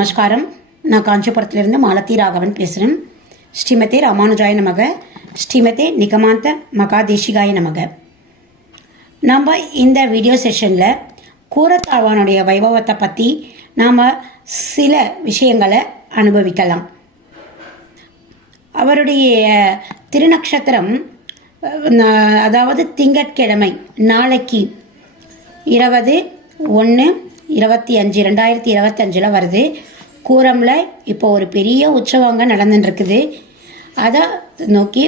நமஸ்காரம். நான் காஞ்சிபுரத்திலிருந்து மாலதி ராகவன் பேசுகிறேன் ஸ்ரீமதே ராமானுஜாய நமக. ஸ்ரீமதே நிகமாந்த மகாதேஷிகாய நமக. நம்ம இந்த வீடியோ செஷனில் கூரத்தாழ்வானுடைய வைபவத்தை பற்றி நாம் சில விஷயங்களை அனுபவிக்கலாம். அவருடைய திருநக்ஷத்திரம் அதாவது திங்கட்கிழமை நாளைக்கு இருபது ஒன்று இருபத்தி அஞ்சு ரெண்டாயிரத்தி இருபத்தஞ்சில் வருது. கூரமில் இப்போ ஒரு பெரிய உற்சவங்க நடந்துட்டுருக்குது அதை நோக்கி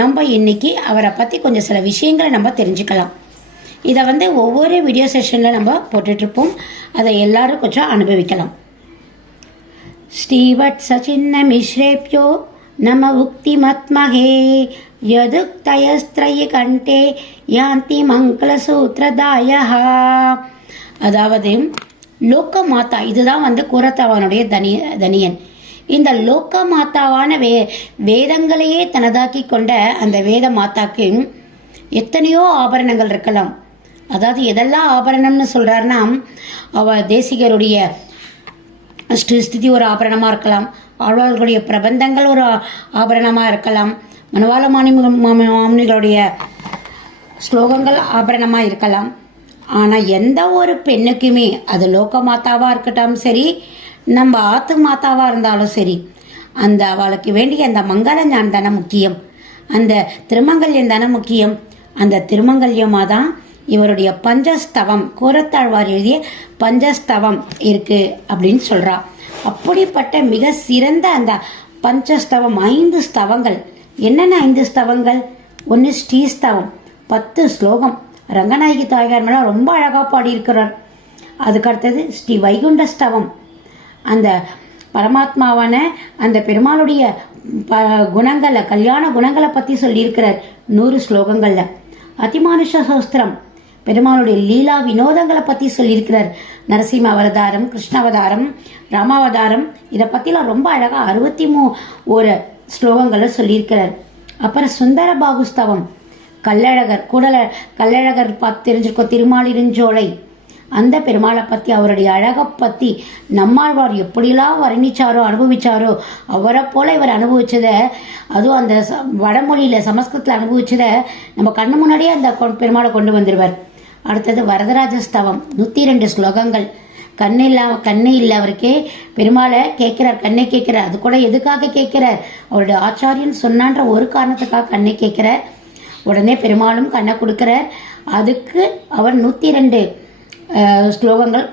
நம்ம இன்னைக்கு அவரை பற்றி கொஞ்சம் சில விஷயங்களை நம்ம தெரிஞ்சுக்கலாம். இதை வந்து ஒவ்வொரு வீடியோ செஷனில் நம்ம போட்டுட்ருப்போம். அதை எல்லாரும் கொஞ்சம் அனுபவிக்கலாம். ஸ்ரீவட் சச்சின்ன மிஸ்ரேப்யோ நம உக்தி மத்மஹே யதுக்தயஸ்திரய கண்டே யாந்தி மங்களசூத்ரதாயா அதாவது லோக மாதா இதுதான் வந்து கூரத்தாவனுடைய தனி தனியன். இந்த லோக மாதாவான வே வேதங்களையே தனதாக்கி கொண்ட அந்த வேத மாதாக்கு எத்தனையோ ஆபரணங்கள் இருக்கலாம். அதாவது எதெல்லாம் ஆபரணம்னு சொல்கிறாருன்னா அவ தேசிகருடைய ஸ்ரீ ஸ்திதி ஒரு ஆபரணமாக இருக்கலாம். ஆழ்வார்களுடைய பிரபந்தங்கள் ஒரு ஆபரணமாக இருக்கலாம். மனவாள மாணி மாமனிகளுடைய ஸ்லோகங்கள் ஆபரணமாக இருக்கலாம். ஆனால் எந்த ஒரு பெண்ணுக்குமே அது லோக மாதாவாக இருக்கட்டும் சரி நம்ம ஆத்து மாதாவாக இருந்தாலும் சரி அந்த அவளுக்கு வேண்டிய அந்த மங்கள ஞான் தானே முக்கியம். அந்த திருமங்கல்யம் தானே முக்கியம். அந்த திருமங்கல்யமாக தான் இவருடைய பஞ்சஸ்தவம் கூரத்தாழ்வார் எழுதிய பஞ்சஸ்தவம் இருக்குது அப்படின்னு சொல்கிறா அப்படிப்பட்ட மிக சிறந்த அந்த பஞ்சஸ்தவம் ஐந்து ஸ்தவங்கள். என்னென்ன ஐந்து ஸ்தவங்கள்? ஒன்று ஸ்ரீஸ்தவம் பத்து ஸ்லோகம். ரங்கநாயகி தாயார் மேலே ரொம்ப அழகாக பாடியிருக்கிறார். அதுக்கு அடுத்தது ஸ்ரீ வைகுண்ட ஸ்தவம் அந்த பரமாத்மாவான அந்த பெருமாளுடைய ப குணங்களை கல்யாண குணங்களை பற்றி சொல்லியிருக்கிறார் நூறு ஸ்லோகங்களில். அதிமானுஷ சோஸ்திரம் பெருமாளுடைய லீலா வினோதங்களை பற்றி சொல்லியிருக்கிறார். நரசிம்ம அவதாரம் கிருஷ்ணாவதாரம் ராமாவதாரம் இதை பற்றிலாம் ரொம்ப அழகாக அறுபத்தி மூ ஒரு ஸ்லோகங்களை சொல்லியிருக்கிறார். அப்புறம் சுந்தர பாகுஸ்தவம் கல்லழகர் கூடல கல்லழகர் பார்த்து தெரிஞ்சிருக்கோம் திருமாலிருஞ்சோலை அந்த பெருமாளை பற்றி அவருடைய அழகை பற்றி நம்மாழ்வார் எப்படிலாம் வர்ணிச்சாரோ அனுபவிச்சாரோ அவரை போல இவர் அனுபவித்ததை அதுவும் அந்த ச- வடமொழியில் சமஸ்கிருதத்தில் அனுபவித்ததை நம்ம கண்ணு முன்னாடியே அந்த கொ- பெருமாளை கொண்டு வந்துடுவார் அடுத்தது வரதராஜ ஸ்தவம் நூற்றி ரெண்டு ஸ்லோகங்கள். கண்ணு இல்லா கண்ணு இல்லை அவருக்கே பெருமாளை கேட்குறார் கண்ணை கேட்குறார். அது கூட எதுக்காக கேட்குறார்? அவருடைய ஆச்சாரியன் சொன்னான்ற ஒரு காரணத்துக்காக கண்ணை கேட்குறார். உடனே பெருமாளும் கண்ணை கொடுக்குற அதுக்கு அவர் நூற்றி ரெண்டு ஸ்லோகங்கள்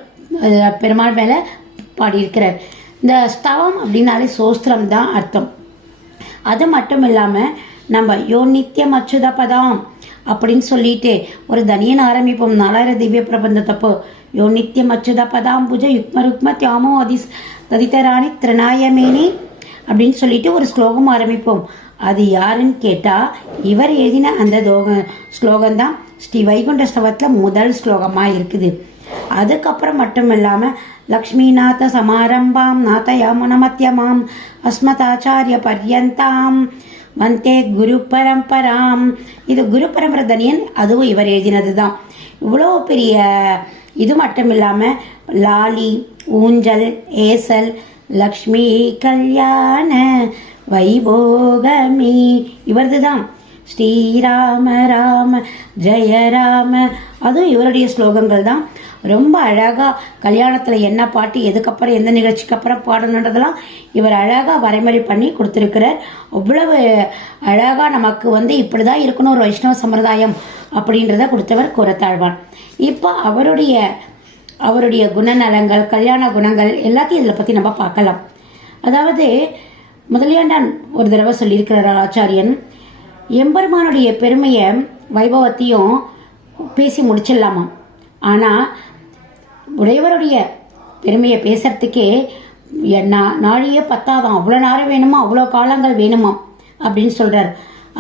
பெருமாள் மேலே பாடியிருக்கிறார். இந்த ஸ்தவம் அப்படின்னாலே சோஸ்திரம் தான் அர்த்தம். அது மட்டும் இல்லாமல் நம்ம யோ நித்தியம் அச்சுத பதம் அப்படின்னு சொல்லிட்டு ஒரு தனியன் ஆரம்பிப்போம். நாலாயிரம் திவ்ய பிரபந்தத்தப்போ யோ நித்தியம் அச்சுத பதாம் புஜ யுக்ம ருக்ம தியாமோ அதிஸ் ததிதராணி திரணாயமேனி அப்படின்னு சொல்லிட்டு ஒரு ஸ்லோகம் ஆரம்பிப்போம். அது யாருன்னு கேட்டால் இவர் எழுதின அந்த தோக ஸ்லோகம் தான் ஸ்ரீ வைகுண்ட ஸ்தவத்தில் முதல் ஸ்லோகமாக இருக்குது. அதுக்கப்புறம் மட்டும் இல்லாமல் லக்ஷ்மிநாத சமாரம்பாம் நாதயாமுனமத்தியமாம் அஸ்மதாச்சாரிய பர்யந்தாம் வந்தே குரு பரம்பராம். இது குரு பரம்பரை தனியன் அதுவும் இவர் எழுதினது தான் இவ்வளோ பெரிய இது மட்டும் இல்லாமல் லாலி ஊஞ்சல் ஏசல் லக்ஷ்மி கல்யாண வைபோகமி. இவரது தான் ஸ்ரீராம ராம ஜெய ராம. அதுவும் இவருடைய ஸ்லோகங்கள் தான் ரொம்ப அழகாக கல்யாணத்தில் என்ன பாட்டு எதுக்கப்புறம் எந்த நிகழ்ச்சிக்கு அப்புறம் பாடணுன்றதெல்லாம் இவர் அழகாக வரைமுறை பண்ணி கொடுத்துருக்கிறார். அவ்வளவு அழகாக நமக்கு வந்து இப்படி தான் இருக்கணும் ஒரு வைஷ்ணவ சம்பிரதாயம் அப்படின்றத கொடுத்தவர் கூறத்தாழ்வான் இப்போ அவருடைய அவருடைய குணநலங்கள் கல்யாண குணங்கள் எல்லாத்தையும் இதில் பற்றி நம்ம பார்க்கலாம். அதாவது முதலியாண்டான் ஒரு தடவை சொல்லியிருக்கிறார் ஆச்சாரியன். எம்பெருமானுடைய பெருமையை வைபவத்தையும் பேசி முடிச்சிடலாமா? ஆனால் உடையவருடைய பெருமையை பேசுறதுக்கே நான் நாளையே பத்தாதான் அவ்வளோ நேரம் வேணுமா? அவ்வளோ காலங்கள் வேணுமா? அப்படின்னு சொல்கிறார்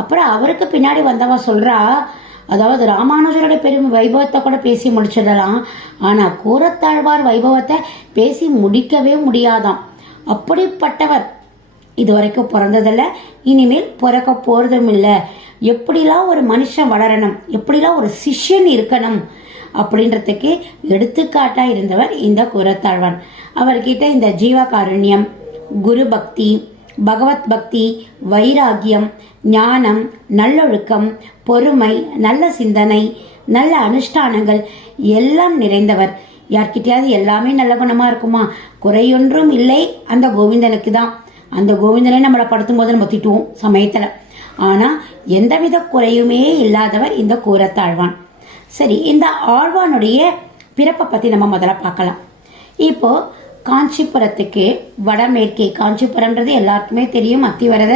அப்புறம் அவருக்கு பின்னாடி வந்தவ சொல்கிறா அதாவது ராமானுஜருடைய பெருமை வைபவத்தை கூட பேசி முடிச்சிடலாம். ஆனால் கூரத்தாழ்வார் வைபவத்தை பேசி முடிக்கவே முடியாதாம். அப்படிப்பட்டவர் இது வரைக்கும் பிறந்ததில்ல. இனிமேல் பிறக்க போகிறதும் இல்லை எப்படிலாம் ஒரு மனுஷன் வளரணும் எப்படிலாம் ஒரு சிஷ்யன் இருக்கணும் அப்படின்றதுக்கு எடுத்துக்காட்டாக இருந்தவர் இந்த குரத்தாழ்வான். அவர்கிட்ட இந்த ஜீவகாருண்யம் குரு பக்தி பகவத் பக்தி வைராகியம் ஞானம் நல்லொழுக்கம் பொறுமை நல்ல சிந்தனை நல்ல அனுஷ்டானங்கள் எல்லாம் நிறைந்தவர். யார்கிட்டயாவது எல்லாமே நல்ல குணமாக இருக்குமா? குறையொன்றும் இல்லை. அந்த கோவிந்தனுக்கு தான் அந்த கோவிந்தனை நம்மளை படுத்தும் போது நம்ம திட்டுவோம் சமயத்தில். ஆனால் எந்தவித குறையுமே இல்லாதவர் இந்த கூரத்தாழ்வான். சரி இந்த ஆழ்வானுடைய பிறப்பை பற்றி நம்ம முதல்ல பார்க்கலாம். இப்போ காஞ்சிபுரத்துக்கு வடமேற்கே காஞ்சிபுரம்ன்றது எல்லாருக்குமே தெரியும் அத்திவரத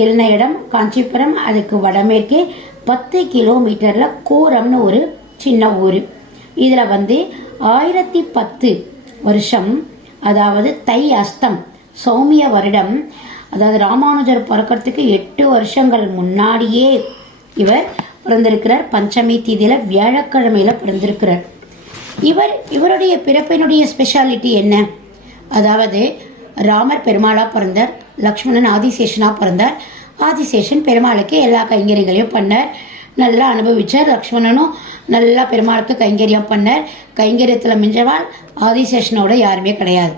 இருந்த இடம் காஞ்சிபுரம் அதுக்கு வடமேற்கே பத்து கிலோமீட்டரில் கூரம்னு ஒரு சின்ன ஊர். இதில் வந்து ஆயிரத்தி பத்து வருஷம் அதாவது தை அஸ்தம் சௌமிய வருடம் அதாவது ராமானுஜர் பிறக்கிறதுக்கு எட்டு வருஷங்கள் முன்னாடியே இவர் பிறந்திருக்கிறார். பஞ்சமி தீதியில் வியாழக்கிழமையில் பிறந்திருக்கிறார். இவர் இவருடைய பிறப்பினுடைய ஸ்பெஷாலிட்டி என்ன? அதாவது ராமர் பெருமாளாக பிறந்தார் லக்ஷ்மணன் ஆதிசேஷனாக பிறந்தார். ஆதிசேஷன் பெருமாளுக்கு எல்லா கைங்கரியங்களையும் பண்ணார். நல்லா அனுபவித்தார் லக்ஷ்மணனும் நல்லா பெருமாளுக்கு கைங்கரியம் பண்ணார். கைங்கரியத்தில் மிஞ்சவாள் ஆதிசேஷனோட யாருமே கிடையாது.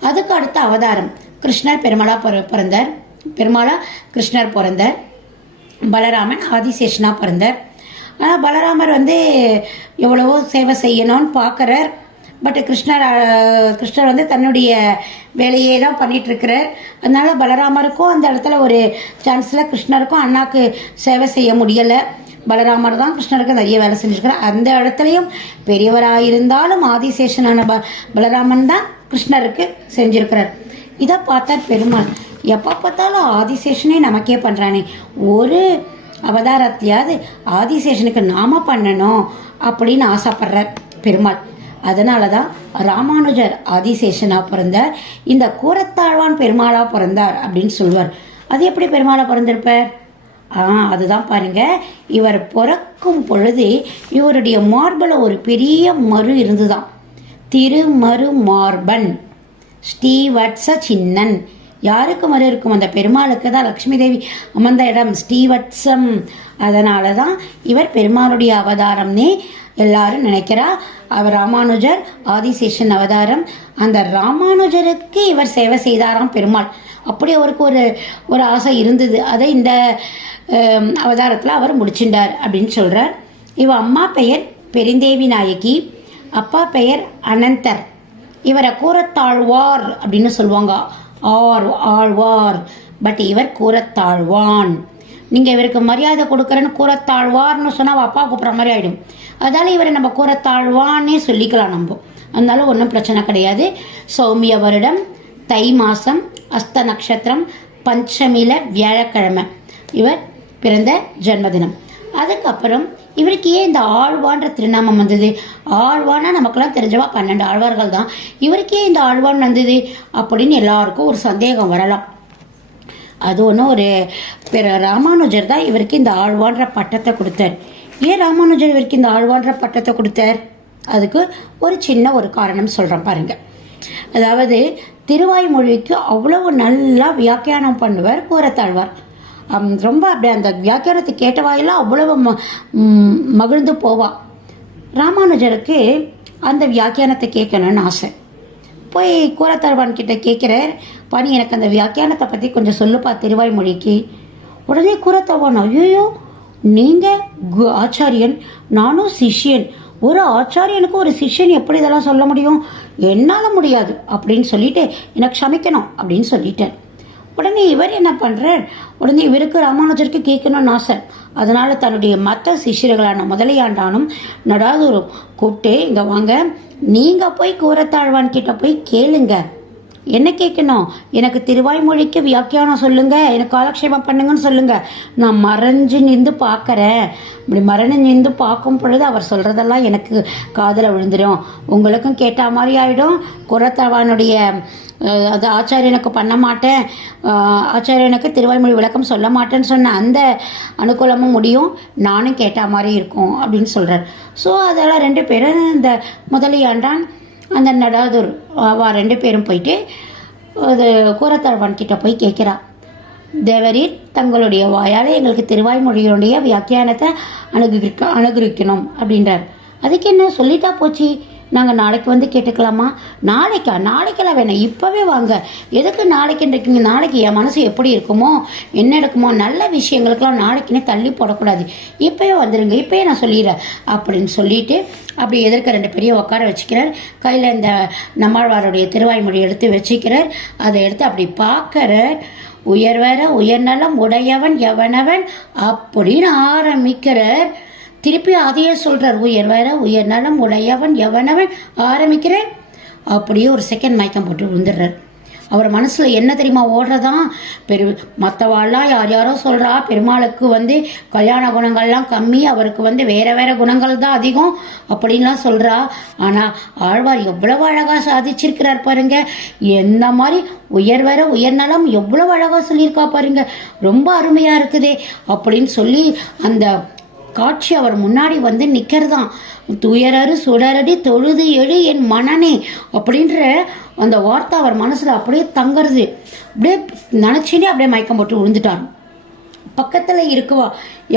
அதுக்கு அடுத்த அவதாரம். கிருஷ்ணர் பெருமாளா பிற- பிறந்தார். பெருமாளா கிருஷ்ணர் பிறந்தார். பலராமன் ஆதிசேஷனாக பிறந்தார். ஆனால் பலராமர் வந்து எவ்வளவோ சேவை செய்யணும்னு பார்க்குறார் பட் கிருஷ்ணர் கிருஷ்ணர் வந்து தன்னுடைய வேலையே தான் பண்ணிகிட்ருக்கிறார் அதனால் பலராமருக்கும் அந்த இடத்துல ஒரு சான்ஸில் கிருஷ்ணருக்கும் அண்ணாக்கு சேவை செய்ய முடியலை. பலராமர் தான் கிருஷ்ணருக்கு நிறைய வேலை செஞ்சுருக்கிறார். அந்த இடத்துலையும் பெரியவராக இருந்தாலும் ஆதிசேஷனான ப பலராமன் தான் கிருஷ்ணருக்கு செஞ்சிருக்கிறார். இதை பார்த்தார் பெருமாள். எப்போ பார்த்தாலும் ஆதிசேஷனே நமக்கே பண்ணுறானே ஒரு அவதாரத்தையாவது ஆதிசேஷனுக்கு நாம பண்ணணும் அப்படின்னு ஆசைப்படுறார் பெருமாள். அதனால தான் ராமானுஜர் ஆதிசேஷனாக பிறந்தார். இந்த கூரத்தாழ்வான் பெருமாளாக பிறந்தார் அப்படின்னு சொல்வார் அது எப்படி பெருமாளாக பிறந்திருப்பார்? ஆ அதுதான் பாருங்க. இவர் பிறக்கும் பொழுது இவருடைய மார்பில் ஒரு பெரிய மறு இருந்துதான். திருமருமார்பன். ஸ்ரீவட்ச சின்னன் யாருக்கு மறு இருக்கும்? அந்த பெருமாளுக்கு தான் லக்ஷ்மி தேவி அமர்ந்த இடம். ஸ்ரீவத்சம். அதனால தான் இவர் பெருமாளுடைய அவதாரம்னே எல்லாரும் நினைக்கிறா. அவர் ராமானுஜர் ஆதிசேஷன் அவதாரம். அந்த ராமானுஜருக்கு இவர் சேவை செய்தாராம் பெருமாள். அப்படி அவருக்கு ஒரு ஒரு ஆசை இருந்தது. அதை இந்த அவதாரத்தில் அவர் முடிச்சிண்டார் அப்படின்னு சொல்கிறார் இவ அம்மா பெயர் பெருந்தேவி நாயகி. அப்பா பெயர் அனந்தர். இவரை கூறத்தாழ்வார் அப்படின்னு சொல்லுவாங்க. ஆர் ஆழ்வார். பட் இவர் கூறத்தாழ்வான். நீங்கள் இவருக்கு மரியாதை கொடுக்குறேன்னு கூறத்தாழ்வார்னு சொன்னால் அப்பா கூப்பிட்ற மாதிரி ஆகிடும் அதனால இவரை நம்ம கூறத்தாழ்வான்னே சொல்லிக்கலாம் நம்ம. அதனால ஒன்றும் பிரச்சனை கிடையாது. சௌமிய வருடம் தை மாதம் அஸ்த நட்சத்திரம் பஞ்சமில வியாழக்கிழமை. இவர் பிறந்த ஜென்மதினம். அதுக்கப்புறம் இவருக்கு ஏன் இந்த ஆழ்வான்ற திருநாமம் வந்தது. ஆழ்வானா நமக்கெல்லாம் தெரிஞ்சவா பன்னெண்டு ஆழ்வார்கள் தான். இவருக்கு ஏன் இந்த ஆழ்வான் வந்தது அப்படின்னு எல்லாருக்கும் ஒரு சந்தேகம் வரலாம். அது ஒன்றும் ஒரு பிற ராமானுஜர் தான் இவருக்கு இந்த ஆழ்வான்ற பட்டத்தை கொடுத்தார். ஏன் ராமானுஜர் இவருக்கு இந்த ஆழ்வான்ற பட்டத்தை கொடுத்தார்? அதுக்கு ஒரு சின்ன ஒரு காரணம் சொல்கிறேன் பாருங்கள் அதாவது திருவாய்மொழிக்கு அவ்வளவு நல்லா வியாக்கியானம் பண்ணுவார் கூறத்தாழ்வார் ரொம்ப அப்படியே அந்த வியாக்கியானத்தை கேட்டவாயெல்லாம் அவ்வளவு ம- மகிழ்ந்து போவாள் ராமானுஜருக்கு அந்த வியாக்கியானத்தை கேட்கணும்னு ஆசை. போய் கூரத்தாழ்வான் கிட்ட கேட்குறார் பாணி எனக்கு அந்த வியாக்கியானத்தை பற்றி கொஞ்சம் சொல்லுப்பா திருவாய்மொழிக்கு. உடனே கூரத்தாழ்வான் ஐயோ நீங்கள் கு- ஆச்சாரியன் நானும் சிஷ்யன். ஒரு ஆச்சாரியனுக்கு ஒரு சிஷ்யன் எப்படி இதெல்லாம் சொல்ல முடியும்? என்னால் முடியாது. அப்படின்னு சொல்லிட்டு எனக்கு சமைக்கணும். அப்படின்னு சொல்லிட்டேன். உடனே இவர் என்ன பண்ணுறார் உடனே இவருக்கு ராமானுஜருக்கு கேட்கணும்னு ஆசை. அதனால் தன்னுடைய மற்ற சிஷ்யர்களான முதலையாண்டானும் நடாதூரும் கூப்பிட்டு இங்கே வாங்க. நீங்கள் போய் கூரத்தாழ்வான் கிட்ட போய் கேளுங்க. என்ன கேட்கணும்? எனக்கு திருவாய்மொழிக்கு வியாக்கியானம் சொல்லுங்க எனக்கு காலக்ஷேபம் பண்ணுங்கன்னு சொல்லுங்க. நான் மறைஞ்சு நின்று பார்க்குறேன். இப்படி மறைஞ்சு நின்று பார்க்கும் பொழுது அவர் சொல்கிறதெல்லாம் எனக்கு காதில் விழுந்துடும் உங்களுக்கும் கேட்ட மாதிரி ஆகிடும் குரத்தவானுடைய அது ஆச்சாரியனுக்கு பண்ண மாட்டேன். ஆச்சாரியனுக்கு திருவாய்மொழி விளக்கம் சொல்ல மாட்டேன்னு சொன்ன அந்த அனுகூலமும் முடியும். நானும் கேட்ட மாதிரி இருக்கும் அப்படின்னு சொல்கிறேன் ஸோ அதெல்லாம் ரெண்டு பேரும் இந்த முதலியாண்டான் அந்த நடாதூர் அவள் ரெண்டு பேரும் போயிட்டு அது கூரத்தாழ்வான் கிட்ட போய் கேட்குறா. தேவரீர் தங்களுடைய வாயால் எங்களுக்கு திருவாய்மொழியுடைய வியாக்கியானத்தை அனுகிரிக்க அனுகிரிக்கணும் அப்படின்றார். அதுக்கு என்ன? சொல்லிட்டா போச்சு. நாங்கள் நாளைக்கு வந்து கேட்டுக்கலாமா? நாளைக்கா? நாளைக்கெல்லாம் வேணாம். இப்போவே வாங்க. எதுக்கு நாளைக்குன்னு இருக்கீங்க நாளைக்கு என் மனசு எப்படி இருக்குமோ என்ன இருக்குமோ நல்ல விஷயங்களுக்கெல்லாம் நாளைக்குன்னு தள்ளி போடக்கூடாது. இப்போயே வந்துடுங்க இப்போயே நான் சொல்லிடுறேன். அப்படின்னு சொல்லிட்டு அப்படி எதிர்க்க ரெண்டு பெரிய உட்கார வச்சுக்கிறார். கையில் இந்த நம்மாழ்வாருடைய திருவாய்மொழி எடுத்து வச்சுக்கிறார். அதை எடுத்து அப்படி பார்க்குற உயர்வர உயர்நலம் உடையவன் எவனவன் அப்படின்னு ஆரம்பிக்கிறார். திருப்பி அதையே சொல்கிறார் சொல்றார் உயர் உயர்நலம் உடையவன் எவனவன் ஆரம்பிக்கிறேன் அப்படியே ஒரு செகண்ட் மயக்கம் போட்டு விழுந்துடுறார். அவர் மனசில் என்ன தெரியுமா ஓடுறதான் பெரு மற்றவாள்லாம் யார் யாரோ சொல்கிறா பெருமாளுக்கு வந்து கல்யாண குணங்கள்லாம் கம்மி அவருக்கு வந்து வேறு வேறு குணங்கள் தான் அதிகம் அப்படின்லாம் சொல்கிறா ஆனால் ஆழ்வார் எவ்வளவு அழகாக சாதிச்சிருக்கிறார் பாருங்க. எந்த மாதிரி உயர் வர உயர்நலம் எவ்வளவு அழகாக சொல்லியிருக்கா பாருங்க. ரொம்ப அருமையாக இருக்குதே அப்படின்னு சொல்லி அந்த காட்சி அவர் முன்னாடி வந்து நிற்கிறதான் துயரரு சுடரடி தொழுது எழு என் மனனே அப்படின்ற அந்த வார்த்தை அவர் மனசில் அப்படியே தங்கிறது. அப்படியே நினச்சினே அப்படியே மயக்கம் போட்டு விழுந்துட்டார். பக்கத்தில் இருக்குவா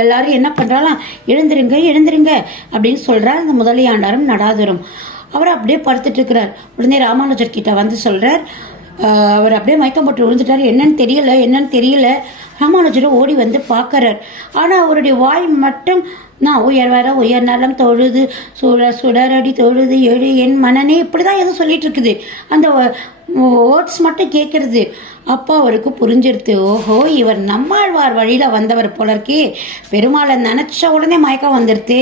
எல்லாரும் என்ன பண்ணுறாலாம் எழுந்துருங்க எழுந்துருங்க அப்படின்னு சொல்கிறார் அந்த முதலியாண்டாரும் நடாதுரம். அவர் அப்படியே படுத்துட்டு இருக்கிறார். உடனே ராமானுஜர் கிட்ட வந்து சொல்கிறார் அவர் அப்படியே மயக்கம் போட்டு விழுந்துட்டார். என்னன்னு தெரியல என்னன்னு தெரியல. ராமானுஜர் ஓடி வந்து பார்க்கறார். ஆனால் அவருடைய வாய் மட்டும் நான் உயர் வர உயர் நலம் தொழுது சுட சுடரடி தொழுது எழு என் மனனு இப்படி தான் எதுவும் சொல்லிட்டு இருக்குது அந்த வேர்ட்ஸ் மட்டும் கேட்குறது. அப்போ அவருக்கு புரிஞ்சிருது ஓஹோ இவர் நம்மாழ்வார் வழியில் வந்தவர் போல இருக்கே பெருமாளை நினச்ச உடனே மயக்கம் வந்துருது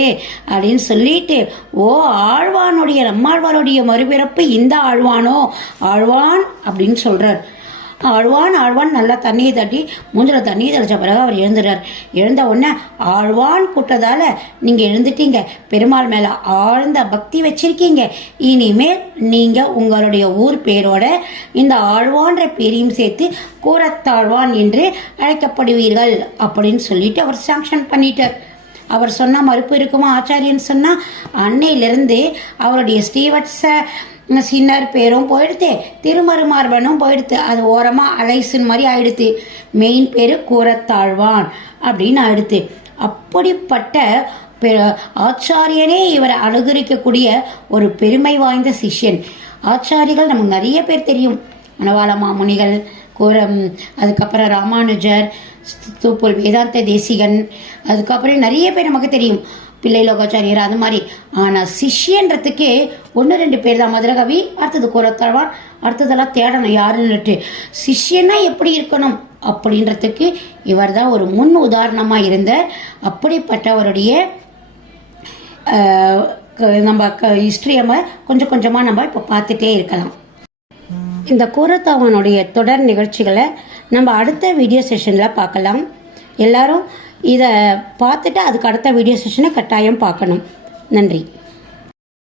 அப்படின்னு சொல்லிட்டு ஓ ஆழ்வானுடைய நம்மாழ்வாருடைய மறுபிறப்பு இந்த ஆழ்வானோ? ஆழ்வான் அப்படின்னு சொல்கிறார் ஆழ்வான் ஆழ்வான் நல்லா தண்ணியை தட்டி மூஞ்சில் தண்ணியை தெளிச்ச பிறகு அவர் எழுந்துடுறார் எழுந்த உடனே ஆழ்வான் கூட்டதால் நீங்கள் எழுந்துட்டீங்க. பெருமாள் மேலே ஆழ்ந்த பக்தி வச்சிருக்கீங்க. இனிமேல் நீங்கள் உங்களுடைய ஊர் பேரோட இந்த ஆழ்வான்ற பேரையும் சேர்த்து கூரத்தாழ்வான் என்று அழைக்கப்படுவீர்கள் அப்படின்னு சொல்லிட்டு அவர் சாங்ஷன் பண்ணிட்டார். அவர் சொன்ன மறுப்பு இருக்குமா? ஆச்சாரியன் சொன்னால் அன்னையிலிருந்து அவருடைய ஸ்டீவட்ஸை சின்னர் பேரும் போயிடுத்து திருமருமார்பனும் போயிடுத்து அது ஓரமாக அலைசுன் மாதிரி ஆயிடுத்து. மெயின் பேர் கூரத்தாழ்வான் அப்படின்னு ஆயிடுத்து. அப்படிப்பட்ட பெ- ஆச்சாரியனே இவரை அனுகரிக்கக்கூடிய ஒரு பெருமை வாய்ந்த சிஷ்யன். ஆச்சாரிகள் நமக்கு நிறைய பேர் தெரியும். மணவாள மாமுனிகள் கூரம் அதுக்கப்புறம் ராமானுஜர் தூப்புல் வேதாந்த தேசிகன் அதுக்கப்புறம் நிறைய பேர் நமக்கு தெரியும். பிள்ளை லோகாச்சாரியர் அது மாதிரி. ஆனால் சிஷ்யன்றதுக்கே ஒன்று ரெண்டு பேர் தான். மதுரகவி அடுத்தது கூறத்தாழ்வான் அடுத்ததெல்லாம் தேடணும் யாருன்னுட்டு சிஷ்யன்னா எப்படி இருக்கணும்? அப்படின்றதுக்கு இவர் தான் ஒரு முன் உதாரணமாக இருந்த அப்படிப்பட்டவருடைய நம்ம க- நம்ம ஹிஸ்ட்ரி நம்ம கொஞ்சம் கொஞ்சமாக நம்ம இப்போ பார்த்துட்டே இருக்கலாம். இந்த கூரத்தாவனுடைய தொடர் நிகழ்ச்சிகளை நம்ம அடுத்த வீடியோ செஷனில் பார்க்கலாம். எல்லாரும் இதை பார்த்துட்டு அதுக்கு அடுத்த வீடியோ செஷனை கட்டாயம் பார்க்கணும். நன்றி.